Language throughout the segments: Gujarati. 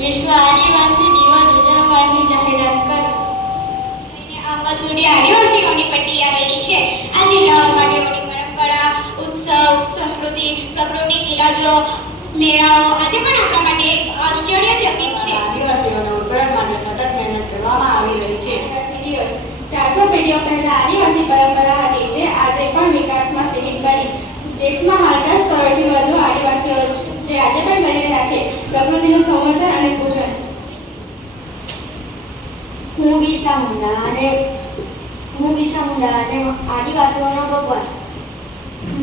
વિશ્વ આદિવાસી દિવસ ઉજવવાની જાહેરાત કરી. આંબા સુધી આદિવાસીઓની પટ્ટી આવેલી છે. આ જિલ્લાઓ માટે મોટી પરંપરા ઉત્સવ સંસ્કૃતિ પ્રકૃતિ કિલ્લાજો મેળાઓ આજે પણ આપણા માટે એક આશ્ચર્યચકિત છે. આદિવાસીઓના ઉત્કળન માટે સતત મહેનત કરવામાં આવી રહી છે. ચારસો પેઢીઓ પહેલા આદિવાસી પરંપરા હતી જે આજે પણ વિકાસમાં સીમિત બની. દેશમાં હાલ દસ કરોડથી વધુ આદિવાસીઓ છે જે આજે પણ બની રહ્યા છે. પ્રકૃતિનું સંવર્ધન અને પૂજન હું બિરસા મુંડા અને હું બિરસા મુંડા અને આદિવાસીઓનો ભગવાન.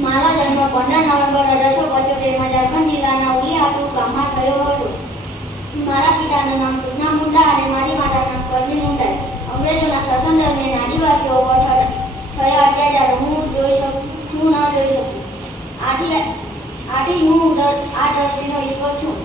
મારા જન્મ પંદર નવેમ્બર અઢારસો પંચોતેરમાં ઝારખંડ જિલ્લાના ઉલિયાટુ ગામમાં થયો હતો. મારા પિતાનું નામ સુજના મુંડા અને મારી માતાનું નામ કરણી મુંડા. અંગ્રેજોના શાસન દરમિયાન આદિવાસીઓ પર થયા- અત્યાચારો હું જોઈ શકું, હું ન જોઈ શકું. આથી આથી હું આ દ્રષ્ટિનો ઈશ્વર છું.